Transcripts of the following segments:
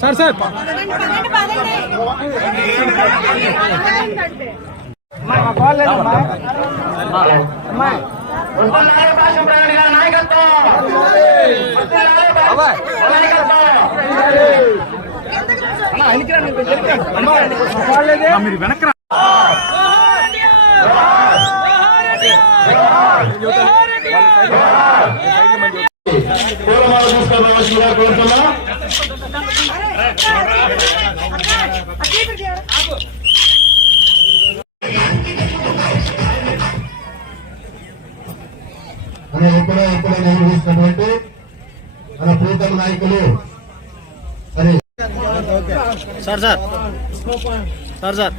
Sir sir మీరు వెనక్కి కోరుతున్నా. మన ఎప్పుడో నిర్వహిస్తున్నటువంటి మన ప్రీతమ నాయకులు సార్ సార్ సార్ సార్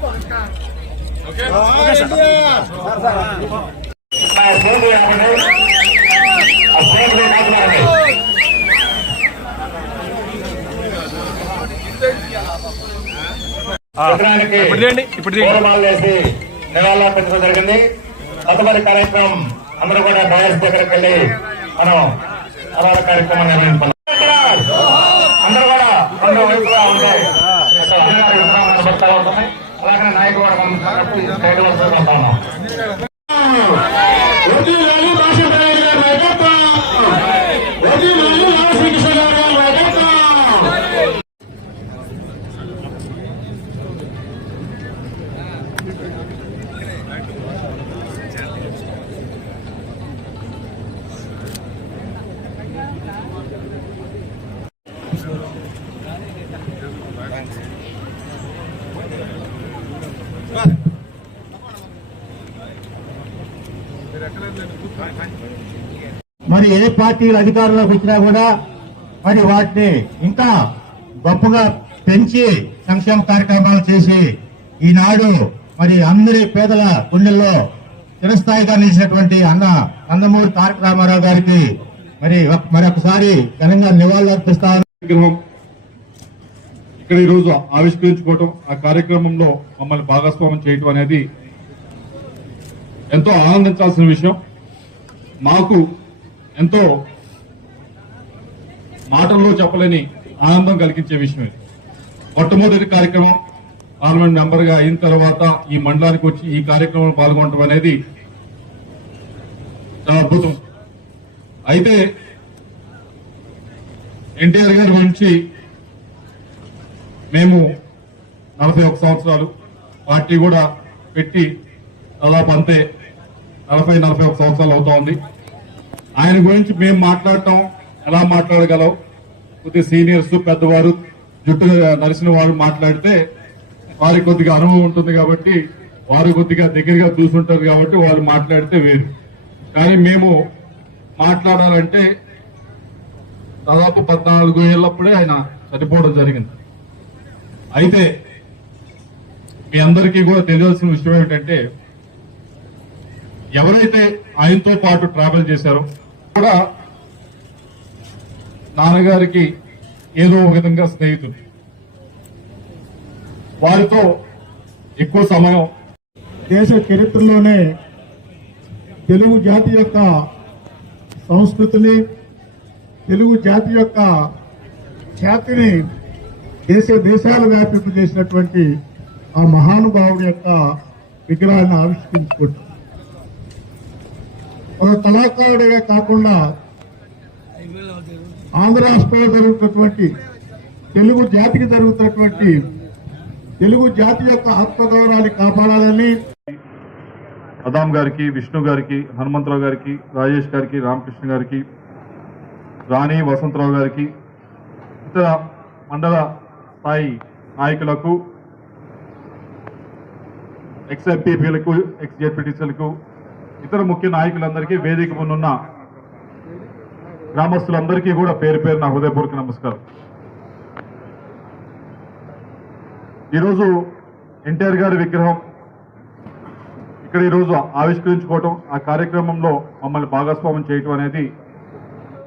ఇప్పుడు నివాళులర్పించడం జరిగింది. తదుపరి కార్యక్రమం అందరూ కూడా డయాస్ దగ్గరికి వెళ్ళి మనం తర్వాత కార్యక్రమం నిర్వహించాలి. అందరూ కూడా రెండు వైపుగా ఉంటాయి. అలాగే నాయకులు కూడా మనం సైడ్ వస్తూ ఉన్నాం. మరి ఏ పార్టీలు అధికారంలోకి వచ్చినా కూడా మరి వాటిని ఇంకా గొప్పగా పెంచి సంక్షేమ కార్యక్రమాలు చేసి ఈనాడు మరి అందరి పేదల గుండెల్లో చిరస్థాయిగా నిలిచినటువంటి నందమూరి తారక రామారావు గారికి మరొకసారి ఘనంగా నివాళులు అర్పిస్తాను. ఇక్కడ ఈరోజు ఆవిష్కరించుకోవటం, ఆ కార్యక్రమంలో మమ్మల్ని భాగస్వామ్యం చేయటం అనేది ఎంతో ఆనందించాల్సిన విషయం. మాకు ఎంతో మాటల్లో చెప్పలేని ఆనందం కలిగించే విషయం ఇది. మొట్టమొదటి కార్యక్రమం పార్లమెంట్ మెంబర్గా అయిన తర్వాత ఈ మండలానికి వచ్చి ఈ కార్యక్రమంలో పాల్గొనడం అనేది చాలా అద్భుతం. అయితే ఎన్టీఆర్ గారి గురించి మేము 41 సంవత్సరాలు పార్టీ కూడా పెట్టి దాదాపు అంతే 40-41 సంవత్సరాలు అవుతా ఉంది. ఆయన గురించి మేము మాట్లాడటం ఎలా మాట్లాడగలం, కొద్దిగా సీనియర్స్ పెద్దవారు జుట్టు నరిసిన వారు మాట్లాడితే వారికి కొద్దిగా అనుభవం ఉంటుంది కాబట్టి వారు కొద్దిగా దగ్గరగా చూసుంటారు కాబట్టి వారు మాట్లాడితే వేరు. కానీ మేము మాట్లాడాలంటే దాదాపు 14 ఏళ్ళప్పుడే ఆయన చనిపోవడం జరిగింది. అయితే మీ అందరికీ కూడా తెలియాల్సిన విషయం ఏమిటంటే ఎవరైతే ఆయనతో పాటు ట్రావెల్ చేశారో కూడా నాన్నగారికి ఏదో ఒక విధంగా స్నేహితులు, వారితో ఎక్కువ సమయం దేశ చరిత్రలోనే తెలుగు జాతి యొక్క సంస్కృతిని, తెలుగు జాతి యొక్క ఖ్యాతిని దేశాల వ్యాపింపు చేసినటువంటి ఆ మహానుభావుడి యొక్క విగ్రహాన్ని ఆవిష్కరించుకుంటాం. ఒక కళాకారుడిగా కాకుండా ఆంధ్ర రాష్ట్రంలో జరుగుతున్నటువంటి తెలుగు జాతికి జరుగుతున్నటువంటి తెలుగు జాతి యొక్క ఆత్మగౌరవాన్ని కాపాడాలని అదాం గారికి, విష్ణు గారికి, హనుమంతరావు గారికి, రాజేష్ గారికి, రామకృష్ణ గారికి, రాణి వసంతరావు గారికి, ఇతర మండల స్థాయి నాయకులకు, ఎక్స్ ఎంపీపీలకు, ఎక్స్ జెడ్పీటీసీలకు, ఇతర ముఖ్య నాయకులందరికీ, వేదిక ముందున్న గ్రామస్తులందరికీ కూడా పేరు పేరు నా హృదయపూర్వక నమస్కారం. ఈరోజు ఎన్టీఆర్ గారి విగ్రహం ఇక్కడ ఈరోజు ఆవిష్కరించుకోవటం, ఆ కార్యక్రమంలో మమ్మల్ని భాగస్వామ్యం చేయటం అనేది